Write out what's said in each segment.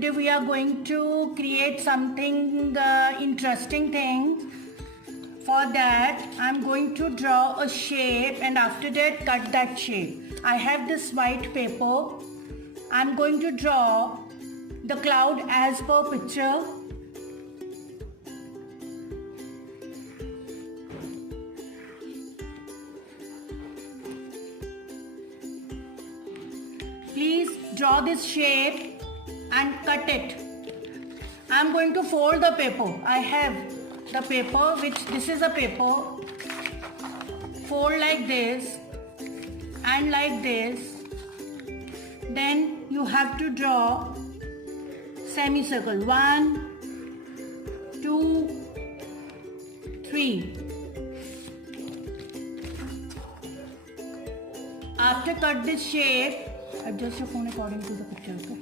Today we are going to create something interesting thing. For that I am going to draw a shape and after that cut that shape. I have this white paper. I am going to draw the cloud as per picture. Please draw this shape and cut it. I am going to fold the paper. I have the paper, this is a paper. Fold like this and like this. Then you have to draw semicircle. 1, 2, 3. After cut this shape, adjust your phone according to the picture, okay?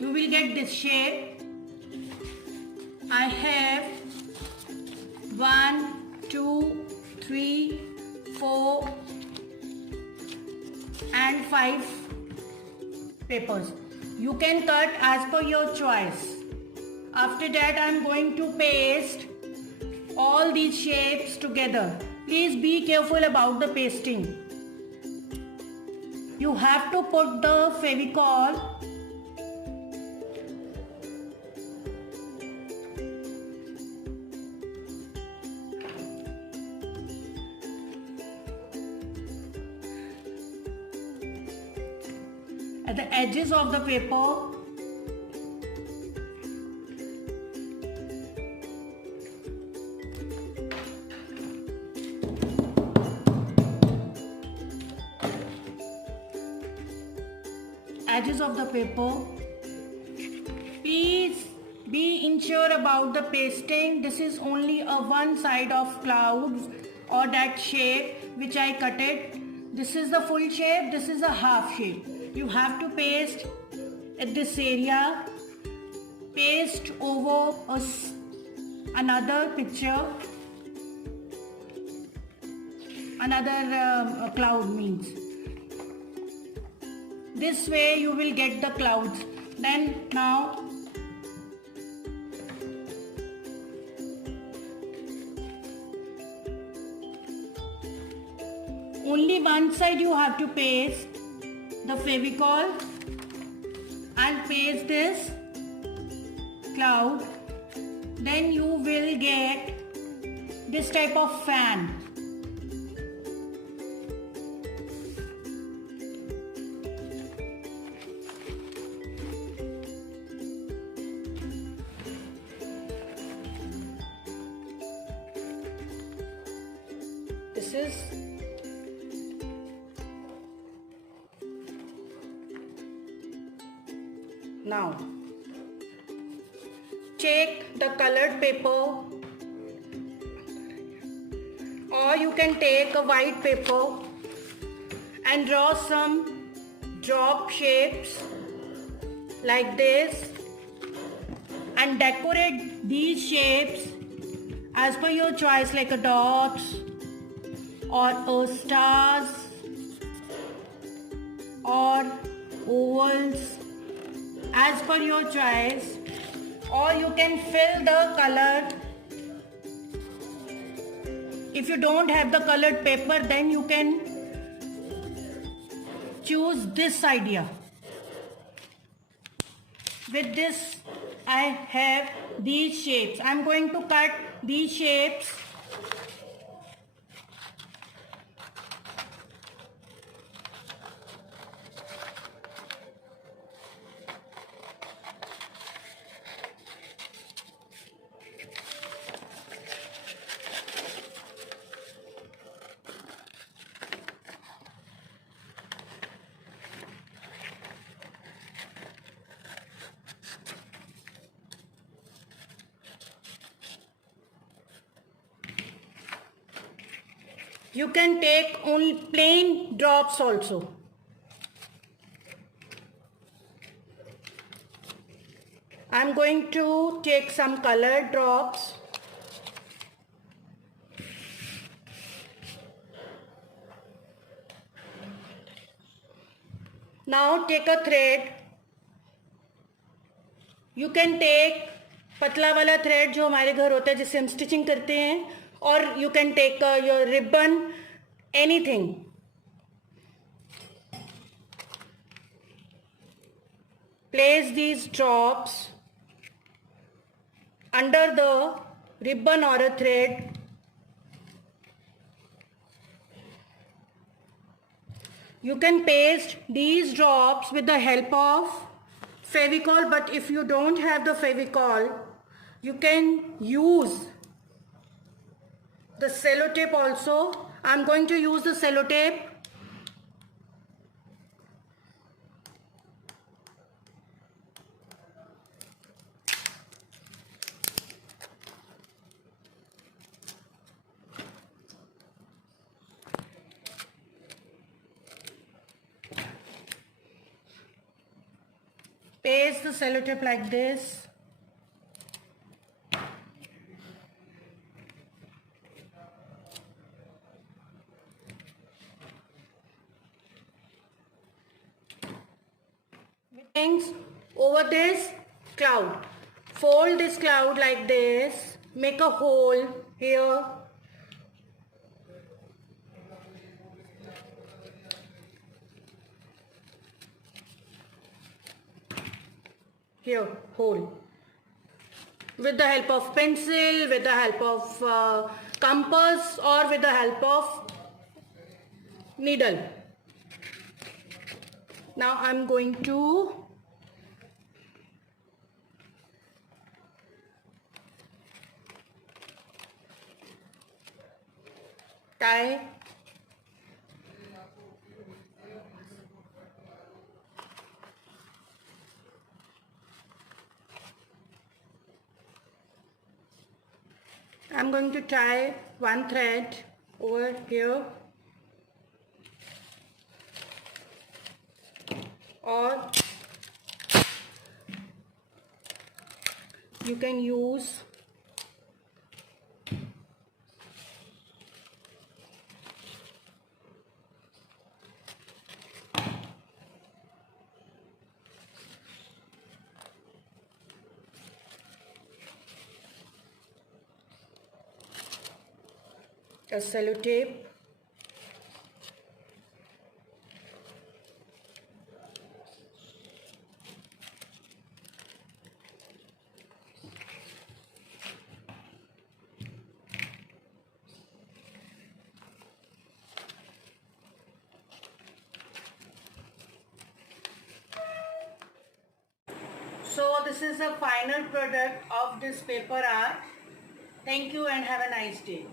You will get this shape. I have 1, 2, 3, 4 and 5 papers. You can cut as per your choice. After that I am going to paste all these shapes together. Please be careful about the pasting. You have to put the Fevicol at the edges of the paper. Edges of the paper. Please be sure about the pasting. This is only a one side of clouds or that shape which I cut it. This is the full shape, this is a half shape. You have to paste at this area, paste over another picture, another cloud means. This way you will get the clouds. Then now only one side you have to paste the Fevicol and paste this cloud. Then you will get this type of fan. This is now check the colored paper, or you can take a white paper and draw some drop shapes like this and decorate these shapes as per your choice, like a dots or stars or ovals as per your choice, or you can fill the color. If you don't have the colored paper, then you can choose this idea. With this I have these shapes. I am going to cut these shapes. You can take only plain drops also. I am going to take some colored drops. Now take a thread. You can take पतला वाला thread जो हमारे घर होता है जिससे हम stitching करते हैं, or you can take your ribbon, anything. Place these drops under the ribbon or a thread. You can paste these drops with the help of Fevicol, but if you don't have the Fevicol, you can use the sellotape also. I'm going to use the sellotape. Paste the sellotape like this. Things over this cloud. Fold this cloud like this. Make a hole here. Here, hole. With the help of pencil, with the help of compass, or with the help of needle. Now I'm going to tie I'm going to tie one thread over here, or you can use a sellotape. So this is the final product of this paper art. Thank you and have a nice day.